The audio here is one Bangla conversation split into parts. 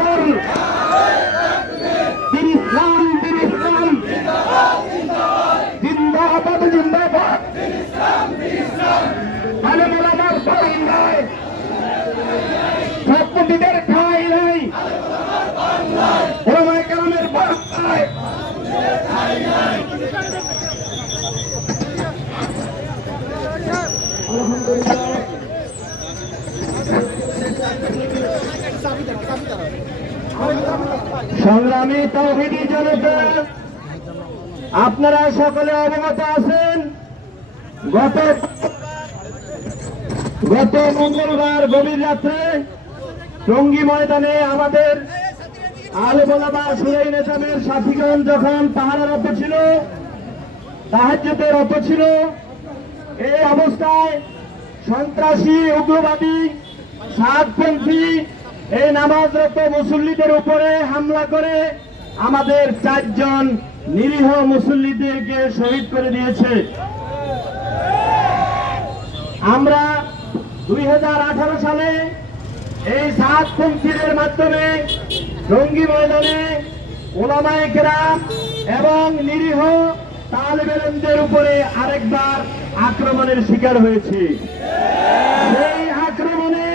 সকল বীর ইসলাম জিন্দাবাদ জিন্দাবাদ। আলেম ওলামার ঠাঁই নাই, সত্যবিদের ঠাঁই নাই, ওলামায়ে কেরামের বাদ নাই। সংগ্রামী তাওহীদি জনতা, আপনারা সকলে অবগত আছেন, গত মঙ্গলবার গভীর রাত্রে টঙ্গী ময়দানে আমাদের আলেম ওলামা শুরাই নেজামের সাথীগণ যখন পাহারারত ছিল, তাহাজ্জুদে রত ছিল, এই অবস্থায় সন্ত্রাসী উগ্রবাদী সাতপন্থী এই নামাজরত মুসল্লিদের উপরে হামলা করে আমাদের 4 জন নিরীহ মুসল্লিদেরকে শহীদ করে দিয়েছে। আমরা 2018 সালে এই সাতপন্থীদের মাধ্যমে টঙ্গী ময়দানে ওলামায়ে কেরাম এবং নিরীহ তালেবে ইলমদের উপরে আরেকবার আক্রমণের শিকার হয়েছে। সেই আক্রমণে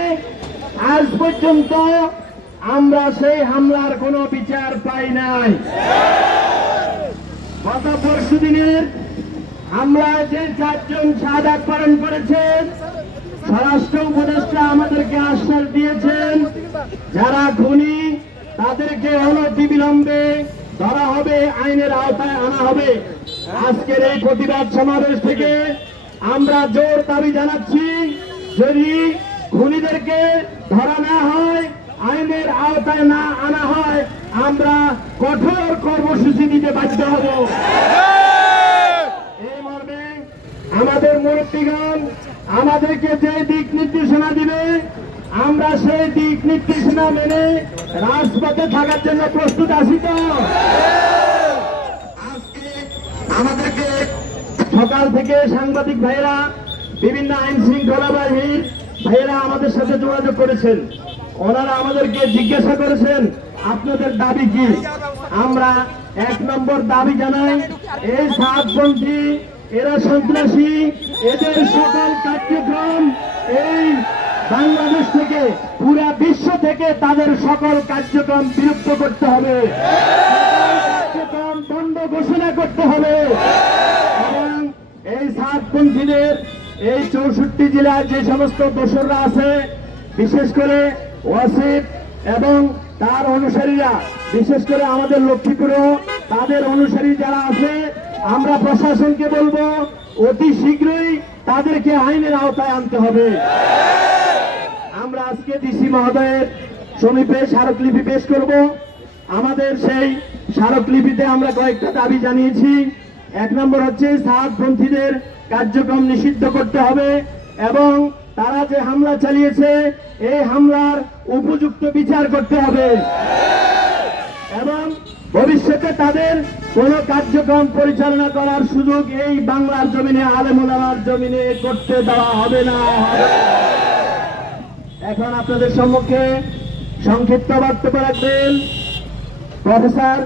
আজ পর্যন্ত আমরা সেই হামলার কোনো বিচার পাই নাই। গত পরশু দিনের হামলায় যে 4 জন শাহাদাত বরণ করেছেন, স্বরাষ্ট্র উপদেষ্টা আমাদেরকে আশ্বাস দিয়েছেন যারা খুনি তাদেরকে অনতিবিলম্বে ধরা হবে, আইনের আওতায় আনা হবে। আজকের এই প্রতিবাদ সমাবেশ থেকে আমরা জোর দাবি জানাচ্ছি, যদি খুনিদেরকে ধরা না হয়, আইনের আওতায় না আনা হয়, আমরা কঠোর কর্মসূচি দিতে বাধ্য হব। এই মর্মে আমাদের মুরব্বীগণ আমাদেরকে যে দিক নির্দেশনা দিবে, আমরা সেই দিক নির্দেশনা মেনে রাজপথে থাকার জন্য প্রস্তুত আছি। তো আজকে আমাদেরকে সকাল থেকে সাংবাদিক ভাইয়েরা, বিভিন্ন আইন শৃঙ্খলা বাহিনীর ভাইয়েরা আমাদের সাথে যোগাযোগ করেছেন। ওনারা আমাদেরকে জিজ্ঞাসা করেছেন আপনাদের দাবি কি। আমরা 1 নম্বর দাবি জানাই, এই সাতপন্থী এরা সন্ত্রাসী, এদের সকল কার্যক্রম এই বাংলাদেশ থেকে, পুরা বিশ্ব থেকে তাদের সকল কার্যক্রম বিলুপ্ত করতে হবে, কার্যক্রম বন্ধ ঘোষণা করতে হবে। এবং এই সাতপন্থীদের এই 64 জেলায় যে সমস্ত দোসররা আছে, বিশেষ করে ওয়াসিফ এবং তার অনুসারীরা, বিশেষ করে আমাদের লক্ষ্মীপুরেও তাদের অনুসারী যারা আছে, আমরা প্রশাসনকে বলবো অতি শীঘ্রই তাদেরকে আইনের আওতায় আনতে হবে। আমরা আজকে ডিসি মহোদয়ের সমীপে স্মারকলিপি পেশ করব। আমাদের সেই স্মারকলিপিতে আমরা কয়েকটা দাবি জানিয়েছি। 1 নম্বর হচ্ছে সাতপন্থীদের কার্যক্রম নিষিদ্ধ করতে হবে এবং তারা যে হামলা চালিয়েছে এই হামলার উপযুক্ত বিচার করতে হবে এবং ভবিষ্যতে তাদের কোন কার্যক্রম পরিচালনা করার সুযোগ এই বাংলার জমিনে, আলেম ওলামার জমিনে করতে দেওয়া হবে না। এখন আপনাদের সম্মুখে সংক্ষিপ্ত বক্তব্য রাখবেন প্রফেসর,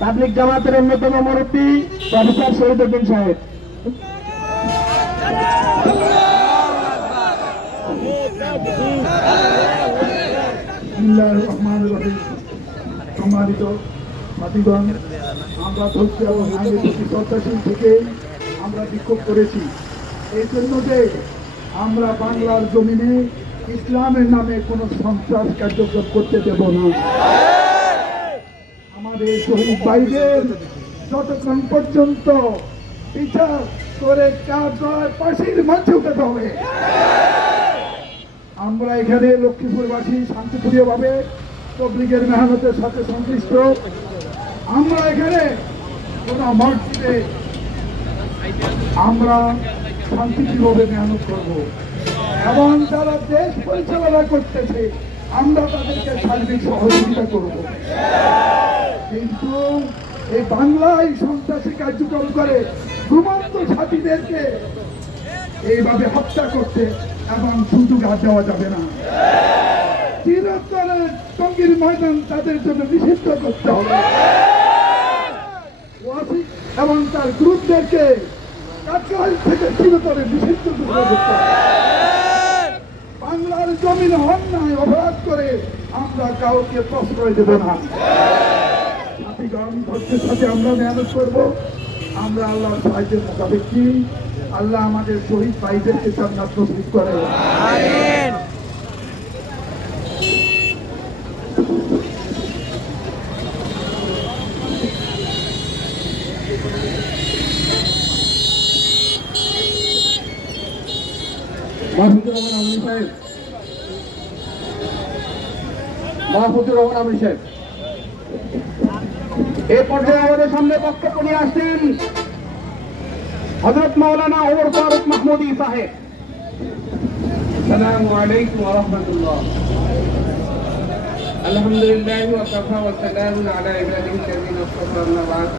তাবলিগ জামাতের অন্যতম মুরব্বী প্রফেসর শহীদুদ্দিন সাহেব। সম্মানিত সাথীগণ, আমরা ধৈর্য এবং আইনের প্রতি শ্রদ্ধাশীল থেকে আমরা বিক্ষোভ করেছি এই জন্য যে আমরা বাংলার জমিনে ইসলামের নামে কোনো সন্ত্রাস কার্যক্রম করতে দেব না। আমাদের শহীদ ভাইদের যতক্ষণ পর্যন্ত বিচার করে ফাঁসির মঞ্চে উঠাতে হবে। আমরা এখানে লক্ষ্মীপুরবাসী শান্তিপ্রিয়ভাবে তবলিগের মেহনতের সাথে সংশ্লিষ্ট। আমরা এখানে কোন মসজিদে আমরা শান্তিপ্রিয়ভাবে মেহনত করব এবং যারা দেশ পরিচালনা করতেছে আমরা তাদেরকে সার্বিক সহযোগিতা করব। কিন্তু এই বাংলায় সন্ত্রাসী কার্যক্রম করে ঘুমন্ত সাথীদেরকে এইভাবে হত্যা করতে এবং সুযোগ আর দেওয়া যাবে না। চিরতরে টঙ্গীর ময়দান তাদের জন্য নিষিদ্ধ করতে হবে। ওয়াসিক এবং তার গ্রুপদেরকে কার্যালয় থেকে চিরতরে নিষিদ্ধ করতে হবে। বাংলার জমিন অন্যায় অপরাধ করে আমরা কাউকে প্রশ্রয় দেব না। সাথীগণ, ধৈর্যের সাথে আমরা মেহনত করব। আমরা আল্লাহর সাহায্যের মোতাবেক কি আল্লাহ আমাদের শহীদ ভাইদেরকে জান্নাত নসিব করে। মাহফুজুর রহমান আমরি সাহেব, মাহফুজুর রহমান আমরি সাহেব এই পর্যায়ে আমাদের সামনে বক্তব্য নিয়ে আসছেন হযরত মাওলানা ওমর ফারুক মাহমুদী সাহেব। السلام عليكم ورحمة الله. الحمد لله وكفى وسلام على عباده الذين اصطفى. أما بعد